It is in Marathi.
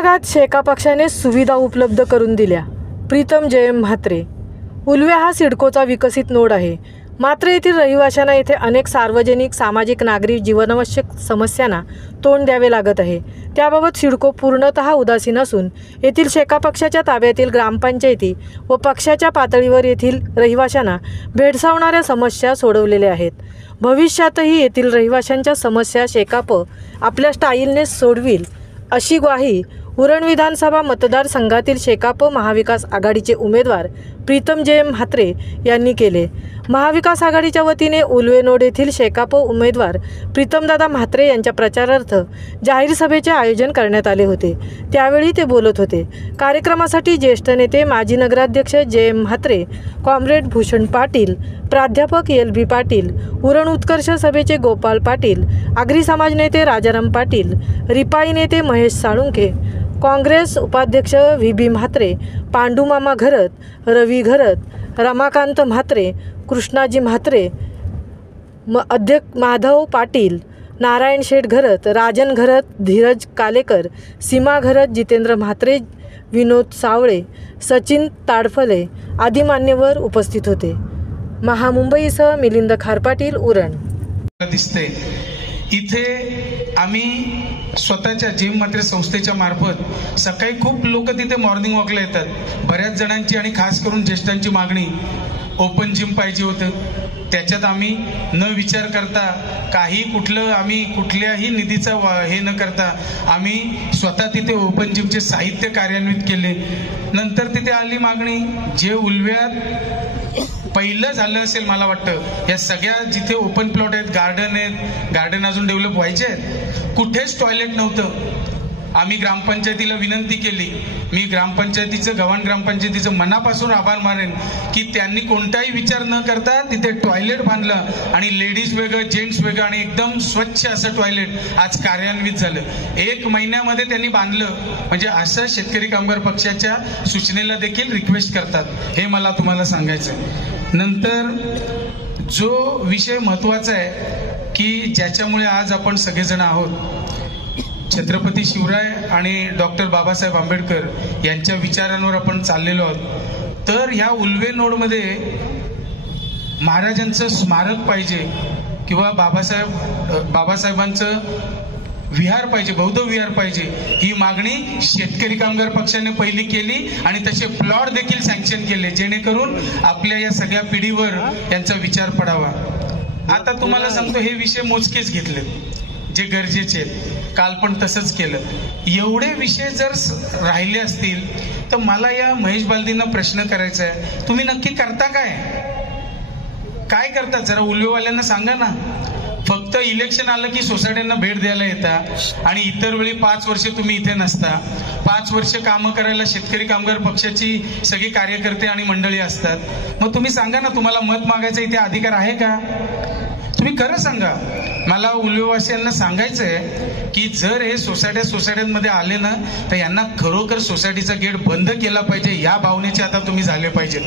भागात शेका पक्षाने सुविधा उपलब्ध करून दिल्या। प्रीतम जयम म्हात्रे। उलवे हा सिडकोचा विकसित नोड आहे, मात्र येथील रहिवाशांना येथे अनेक सार्वजनिक, सामाजिक, नागरी जीवनावश्यक समस्यांना तोंड द्यावे लागत आहे। त्याबाबत सिडको पूर्णतः उदासीन असून येथील शेका पक्षाच्या ताब्यातील ग्रामपंचायती व पक्षाच्या पातळीवर येथील रहिवाशांना भेडसावणाऱ्या समस्या सोडवलेल्या आहेत। भविष्यातही येथील रहिवाशांच्या समस्या शेकाप आपल्या स्टाईलने सोडविल अशी ग्वाही उरण विधानसभा मतदारसंघातील शेकाप महाविकास आघाडीचे उमेदवार प्रीतम जयम म्हात्रे यांनी केले। महाविकास आघाडीच्या वतीने उलवे नोड येथील शेकाप उमेदवार प्रीतमदादा म्हात्रे यांच्या प्रचारार्थ जाहीर सभेचे आयोजन करण्यात आले होते। त्यावेळी ते बोलत होते। कार्यक्रमासाठी ज्येष्ठ नेते माजी नगराध्यक्ष जयम म्हात्रे, कॉम्रेड भूषण पाटील, प्राध्यापक LB पाटील, उरण उत्कर्ष सभेचे गोपाल पाटील, आगरी समाज नेते राजाराम पाटील, रिपाई नेते महेश साळुंखे, काँग्रेस उपाध्यक्ष VB म्हात्रे, पांडुमामा घरत, रवी घरत, रमाकांत म्हात्रे, कृष्णाजी म्हात्रे, अध्यक्ष माधव पाटील, नारायण शेठ घरत, राजन घरत, धीरज कालेकर, सीमा घरत, जितेंद्र म्हात्रे, विनोद सावळे, सचिन ताडफले आदी मान्यवर उपस्थित होते। महामुंबईसह मिलिंद खारपाटील, उरण। दिसते इथे आम्ही स्वतःच्या जिम म्हात्रे संस्थेच्या मार्फत सकाळी खूप लोक तिथे मॉर्निंग वॉकला येतात। बऱ्याच जणांची आणि खास करून ज्येष्ठांची मागणी ओपन जिम पाहिजे होतं। त्याच्यात आम्ही न विचार करता काही आम्ही कुठल्याही निधीचा हे न करता आम्ही स्वतः तिथे ओपन जिमचे साहित्य कार्यान्वित केले। नंतर तिथे आली मागणी, जे उलव्यात पहिलं झालं असेल मला वाटतं, या सगळ्या जिथे ओपन प्लॉट आहेत, गार्डन अजून डेव्हलप व्हायचे आहेत, कुठेच टॉयलेट नव्हतं। आम्ही ग्रामपंचायतीला विनंती केली। मी गव्हाण ग्रामपंचायतीचं मनापासून आभार मानेन की त्यांनी कोणताही विचार न करता तिथे टॉयलेट बांधलं आणि लेडीज वेगळं, जेंट्स वेगळं आणि एकदम स्वच्छ असं टॉयलेट आज कार्यान्वित झालं। 1 महिन्यामध्ये त्यांनी बांधलं, म्हणजे असं शेतकरी कामगार पक्षाच्या सूचनेला देखील रिक्वेस्ट करतात, हे मला तुम्हाला सांगायचं। नंतर जो विषय महत्वाचा आहे की ज्याच्यामुळे आज आपण सगळेजण आहोत, छत्रपती शिवराय आणि डॉक्टर बाबासाहेब आंबेडकर यांच्या विचारांवर आपण चाललेलो आहोत। तर ह्या उलवे नोडमध्ये महाराजांचं स्मारक पाहिजे किंवा बाबासाहेबांचं विहार पाहिजे, बौद्ध विहार पाहिजे, ही मागणी शेतकरी कामगार पक्षाने पहिली केली आणि तसे प्लॉट देखील सँक्शन केले, जेणेकरून आपल्या या सगळ्या पिढीवर यांचा विचार पडावा। आता तुम्हाला सांगतो, हे विषय मोजकेच घेतले जे गरजेचे आहेत। काल पण तसंच केलं। एवढे विषय जर राहिले असतील तर मला या महेश बालदींना प्रश्न करायचा आहे, तुम्ही नक्की करता काय करता? जरा उल्वेवाल्यांना सांगा ना। फक्त इलेक्शन आलं की सोसायट्यांना भेट द्यायला येता आणि इतर वेळी 5 वर्ष तुम्ही इथे नसता। 5 वर्ष कामं करायला शेतकरी कामगार पक्षाची सगळी कार्यकर्ते आणि मंडळी असतात। मग तुम्ही सांगा ना, तुम्हाला मत मागायचा इथे अधिकार आहे का? तुम्ही खरं सांगा। मला उल्वेवासियांना सांगायचंय की जर हे सोसायट्यांमध्ये आले ना, तर यांना खरोखर सोसायटीचा गेट बंद केला पाहिजे, या भावनेचे आता तुम्ही झाले पाहिजेत।